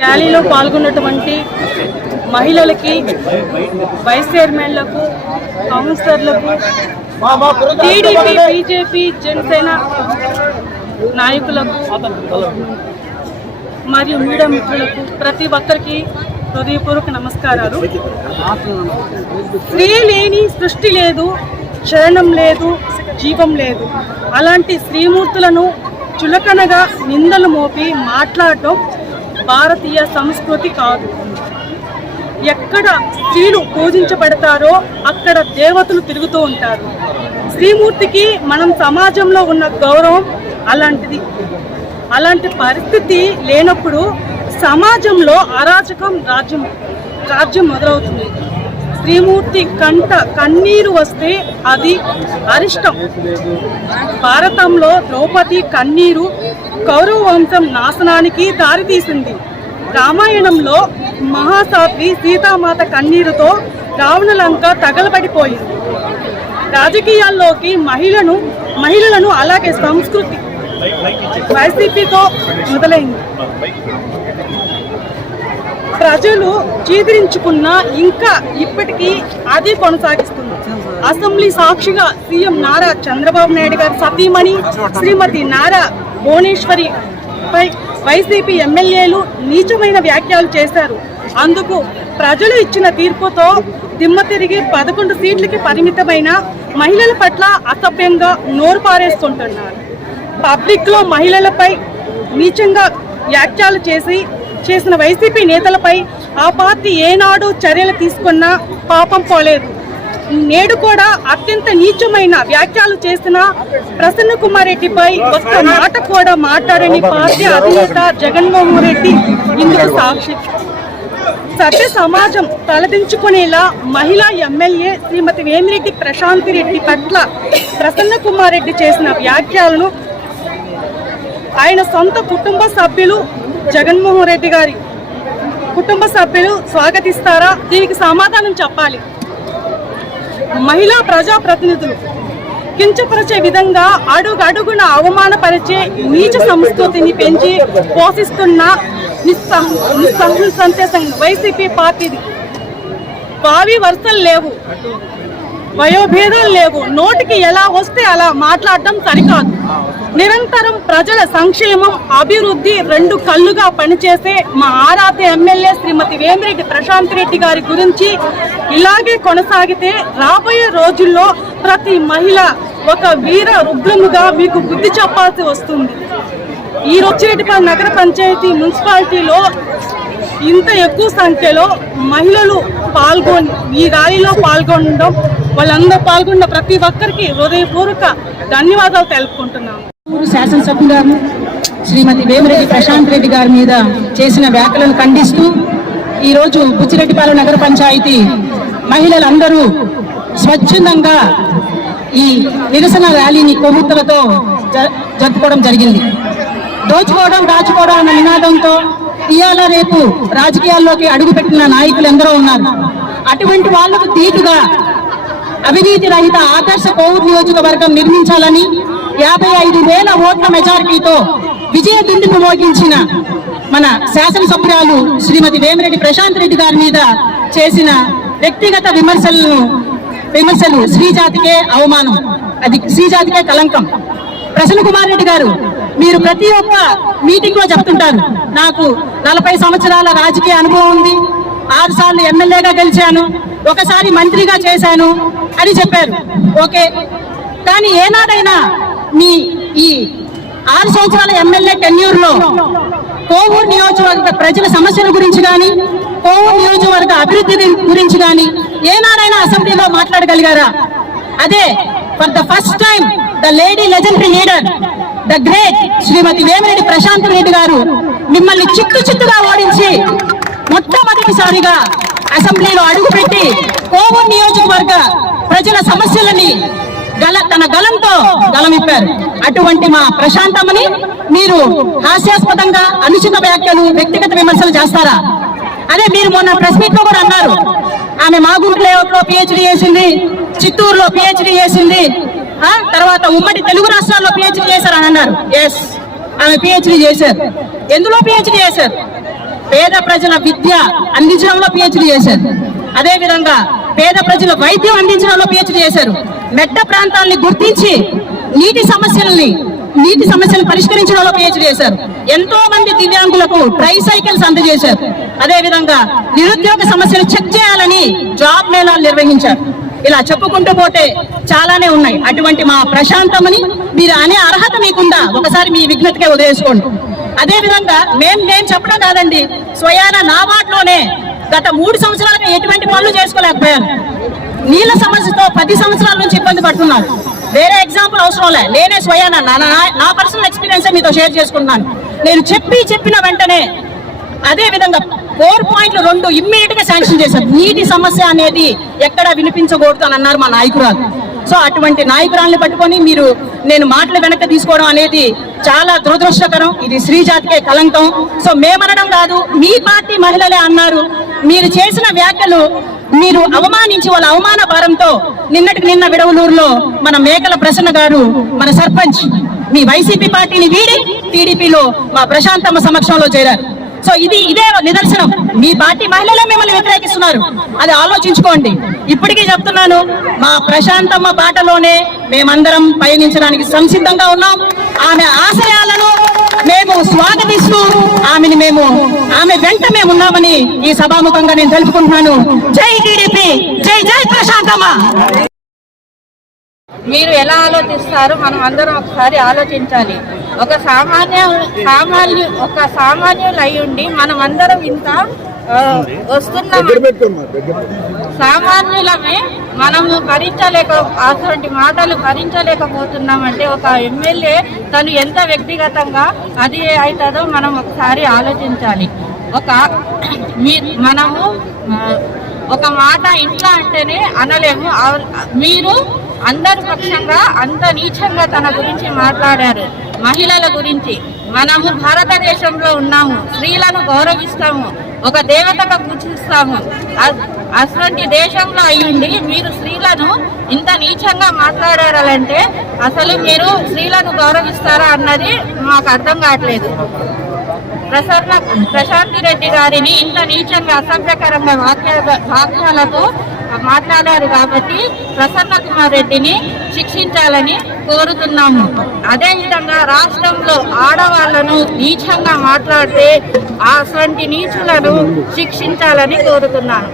ర్యాలీలో పాల్గొన్నటువంటి మహిళలకి, వైస్ చైర్మన్లకు, కౌన్సిలర్లకు, టీడీపీ, బీజేపీ, జనసేన నాయకులకు మరియు మీడియా మిత్రులకు ప్రతి ఒక్కరికి హృదయపూర్వక నమస్కారాలు. స్త్రీ లేని సృష్టి లేదు, చరణం లేదు, జీవం లేదు. అలాంటి స్త్రీమూర్తులను చులకనగా నిందలు మోపి మాట్లాడటం భారతీయ సంస్కృతి కాదు. ఎక్కడ స్త్రీలు పూజించబడతారో అక్కడ దేవతలు తిరుగుతూ ఉంటారు. స్త్రీమూర్తికి మనం సమాజంలో ఉన్న గౌరవం అలాంటిది. అలాంటి పరిస్థితి లేనప్పుడు సమాజంలో అరాచకం రాజ్యం మొదలవుతుంది. స్త్రీమూర్తి కంట కన్నీరు వస్తే అది అరిష్టం. భారతంలో ద్రౌపది కన్నీరు కౌరవ వంశం నాశనానికి దారితీసింది. రామాయణంలో మహాసాధ్వి సీతామాత కన్నీరుతో రావణలంక తగలబడిపోయింది. రాజకీయాల్లోకి మహిళలను అలాగే సంస్కృతి వైసీపీతో మొదలైంది. ప్రజలు చీదరించుకున్నా ఇంకా ఇప్పటికీ అది కొనసాగిస్తుంది. అసెంబ్లీ సాక్షిగా సీఎం నారా చంద్రబాబు నాయుడు గారి సతీమణి శ్రీమతి నారా భువనేశ్వరి పై వైసీపీ ఎమ్మెల్యేలు నీచమైన వ్యాఖ్యలు చేశారు. అందుకు ప్రజలు ఇచ్చిన తీర్పుతో దిమ్మ తిరిగి 11 సీట్లకి పరిమితమైన మహిళల పట్ల అసభ్యంగా నోరు పారేస్తుంటున్నారు. పబ్లిక్లో మహిళలపై నీచంగా వ్యాఖ్యలు చేసిన వైసీపీ నేతలపై ఆ పార్టీ ఏనాడు చర్యలు తీసుకున్నా పాపం పోలేదు. నేడు కూడా అత్యంత నీచమైన వ్యాఖ్యలు చేసిన ప్రసన్న కుమార్ రెడ్డిపై ఒక్క మాట కూడా మాట్లాడని పార్టీ అధినేత జగన్మోహన్ రెడ్డి ఇందుకు సాక్షి. సభ్య సమాజం తలదించుకునేలా మహిళా ఎమ్మెల్యే శ్రీమతి వేమిరెడ్డి ప్రశాంతి రెడ్డి పట్ల ప్రసన్న కుమార్ రెడ్డి చేసిన వ్యాఖ్యలను ఆయన సొంత కుటుంబ సభ్యులు జగన్మోహన్ రెడ్డి గారి కుటుంబ సభ్యులు స్వాగతిస్తారా? దీనికి సమాధానం చెప్పాలి. మహిళా ప్రజాప్రతినిధులు కించపరిచే విధంగా అడుగడుగున అవమానపరిచే నీచ సంస్కృతిని పెంచి పోషిస్తున్న సందేశం వైసీపీ పార్టీది. భావి వరుసలు లేవు, వయోభేదాలు లేవు. నోటికి ఎలా వస్తే అలా మాట్లాడడం సరికాదు. నిరంతరం ప్రజల సంక్షేమం, అభివృద్ధి రెండు కళ్ళుగా పనిచేసే మా ఆరాధ్య ఎమ్మెల్యే శ్రీమతి వేమిరెడ్డి ప్రశాంత్ రెడ్డి గారి గురించి ఇలాగే కొనసాగితే రాబోయే రోజుల్లో ప్రతి మహిళ ఒక వీర రుద్రముగా మీకు బుద్ధి చెప్పాల్సి వస్తుంది. ఈ రొచ్చిరెడ్డిపల్లి నగర పంచాయతీ మున్సిపాలిటీలో ఇంత ఎక్కువ సంఖ్యలో మహిళలు పాల్గొని ఈ ర్యాలీలో పాల్గొనడం, వాళ్ళందరూ పాల్గొన్న ప్రతి ఒక్కరికి హృదయపూర్వక ధన్యవాదాలు తెలుపుకుంటున్నాము. శాసనసభ్యులు శ్రీమతి వేమిరెడ్డి ప్రశాంత్ రెడ్డి గారి మీద చేసిన వ్యాఖ్యలను ఖండిస్తూ ఈరోజు బుచ్చిరెడ్డిపాలెం నగర పంచాయతీ మహిళలందరూ స్వచ్ఛందంగా ఈ నిరసన ర్యాలీని కొవ్వొత్తులతో జరుపుకోవడం జరిగింది. దోచుకోవడం దాచుకోవడం అన్న నినాదంతో ఇవాళ రేపు రాజకీయాల్లోకి అడుగుపెట్టిన నాయకులు ఎందరో ఉన్నారు. అటువంటి వాళ్లకు తీటుగా అవినీతి రహిత ఆదర్శ కోవూరు నియోజకవర్గం నిర్మించాలని 55,000 ఓట్ల మెజారిటీతో విజయ దుందుకు మోగించిన మన శాసనసభ్యురాలు శ్రీమతి వేమిరెడ్డి ప్రశాంత్ రెడ్డి గారి మీద చేసిన వ్యక్తిగత విమర్శలు శ్రీజాతికే అవమానం, అది శ్రీజాతికే కలంకం. ప్రసన్న కుమార్ రెడ్డి గారు, మీరు ప్రతి ఒక్క మీటింగ్ లో చెప్తుంటారు, నాకు 40 సంవత్సరాల రాజకీయ అనుభవం ఉంది, 6 సార్లు ఎమ్మెల్యేగా గెలిచాను, ఒకసారి మంత్రిగా చేశాను అని చెప్పారు. ఓకే, కానీ ఏనాడైనా మీ ఈ 6 సంవత్సరాల ఎమ్మెల్యే టెన్యూర్ లో కోవూరు నియోజకవర్గ ప్రజల సమస్యల గురించి కానీ, కోవూరు నియోజకవర్గ అభివృద్ధి గురించి కానీ ఏనాడైనా అసెంబ్లీలో మాట్లాడగలిగారా? అదే for the first time the lady legendary leader, the great Shrimati Vemireddy Prashanth Reddy garu మిమ్మల్ని చిత్తుగా ఓడించి మొట్టమొదటిసారిగా అసెంబ్లీలో అడుగుపెట్టి కోవూరు నియోజకవర్గ ప్రజల సమస్యలని తన గలంతో గలమిప్పారు. అటువంటి మా ప్రశాంతమ్మని మీరు హాస్యాస్పదంగా అనుచిత వ్యాఖ్యలు, వ్యక్తిగత విమర్శలు చేస్తారా? అదే మీరు మొన్న ప్రెస్ మీట్ లో కూడా అన్నారు, ఆమె మాగుంట లేఅవుట్లో పిహెచ్డీ చేసింది, చిత్తూరులో పిహెచ్డీ చేసింది, తర్వాత ఉమ్మడి తెలుగు రాష్ట్రాల్లో పిహెచ్డీ చేశారు అని అన్నారు. ఎస్, ఆమె పిహెచ్డీ చేశారు. ఎందులో పిహెచ్డీ చేశారు? పేద ప్రజల విద్య అందించడంలో పిహెచ్డి చేశారు. అదే విధంగా పేద ప్రజల వైద్యం అందించడంలో పిహెచ్డి చేశారు. మెట్ట ప్రాంతాలని గుర్తించి నీటి సమస్యలను పరిష్కరించడంలో పిహెచ్డి చేశారు. ఎంతో మంది దివ్యాంగులకు ట్రైసైకిల్స్ అందజేశారు. అదే విధంగా నిరుద్యోగ సమస్యలు చెక్ చేయాలని జాబ్ మేళాలు నిర్వహించారు. ఇలా చెప్పుకుంటూ పోతే చాలానే ఉన్నాయి. అటువంటి మా ప్రశాంతమని మీరు అనే అర్హత మీకుందా? ఒకసారి మీ విజ్ఞతకే వదిలేసుకోండి. అదే విధంగా నేను చెప్పడం కాదండి, స్వయాన నా వార్డులోనే గత 3 సంవత్సరాలుగా ఎటువంటి పనులు చేసుకోలేకపోయాను. నీళ్ల సమస్యతో 10 సంవత్సరాల నుంచి ఇబ్బంది పడుతున్నాను. వేరే ఎగ్జాంపుల్ అవసరం లే, నేనే స్వయాన నా పర్సనల్ ఎక్స్పీరియన్స్ మీతో షేర్ చేసుకుంటున్నాను. నేను చెప్పిన వెంటనే అదే విధంగా 4.2 ఇమ్మీడియట్ గా శాంక్షన్ చేశారు. నీటి సమస్య అనేది ఎక్కడ వినిపించకూడదు అని అన్నారు మా నాయకురాలు. సో అటువంటి నాయకురాల్ని పట్టుకొని నేను మాటలు వెనక్కి తీసుకోవడం అనేది చాలా దురదృష్టకరం. ఇది స్త్రీ జాతికే కలంకం. సో మేమనడం కాదు, మీ పార్టీ మహిళలే అన్నారు. మీరు చేసిన వ్యాఖ్యలు మీరు అవమానించి వాళ్ళ అవమాన భారంతో నిన్న విడవలూరులో మన మేకల ప్రసన్న గారు మన సర్పంచ్ మీ వైసీపీ పార్టీని వీడి టీడీపీలో మా ప్రశాంతమ్మ సమక్షంలో చేరారు. సో ఇదే నిదర్శనం. మీ పార్టీ మహిళలే మిమ్మల్ని వ్యతిరేకిస్తున్నారు, అది ఆలోచించుకోండి. ఇప్పటికీ చెప్తున్నాను, మా ప్రశాంతమ్మ బాటలోనే మేమందరం పయనించడానికి సంసిద్ధంగా ఉన్నాం. ఆమె ఆశయాలను మేము స్వాగతిస్తూ ఆమె వెంట మేము ఉన్నామని ఈ సభాముఖంగా నేను తెలుపుకుంటున్నాను. జై టీడీపీ, జై జై ప్రశాంతమ్మ. మీరు ఎలా ఆలోచిస్తారు మనం అందరం ఒకసారి ఆలోచించాలి. ఒక సామాన్యులు అయి ఉండి మనం అందరం ఇంత వస్తున్నాం. సామాన్యులమే మనము అటువంటి మాటలు భరించలేకపోతున్నామంటే ఒక ఎమ్మెల్యే తను ఎంత వ్యక్తిగతంగా అది అవుతుందో మనం ఒకసారి ఆలోచించాలి. మనము ఒక మాట ఇంట్లో అంటేనే అనలేము. మీరు అందరి పక్షంగా అంత నీచంగా తన గురించి మాట్లాడారు. మహిళల గురించి మనము భారతదేశంలో ఉన్నాము, స్త్రీలను గౌరవిస్తాము, ఒక దేవతగా పూజిస్తాము. అటువంటి దేశంలో అయ్యుండి మీరు స్త్రీలను ఇంత నీచంగా మాట్లాడారంటే అసలు మీరు స్త్రీలను గౌరవిస్తారా అన్నది మాకు అర్థం కావట్లేదు. ప్రశాంతి రెడ్డి గారిని ఇంత నీచంగా అసభ్యకరంగా వాక్యాలతో మాట్లాడారు కాబట్టి ప్రసన్న కుమార్ రెడ్డిని శిక్షించాలని కోరుతున్నాము. అదేవిధంగా రాష్ట్రంలో ఆడవాళ్లను నీచంగా మాట్లాడితే అటువంటి నీచులను శిక్షించాలని కోరుతున్నాను.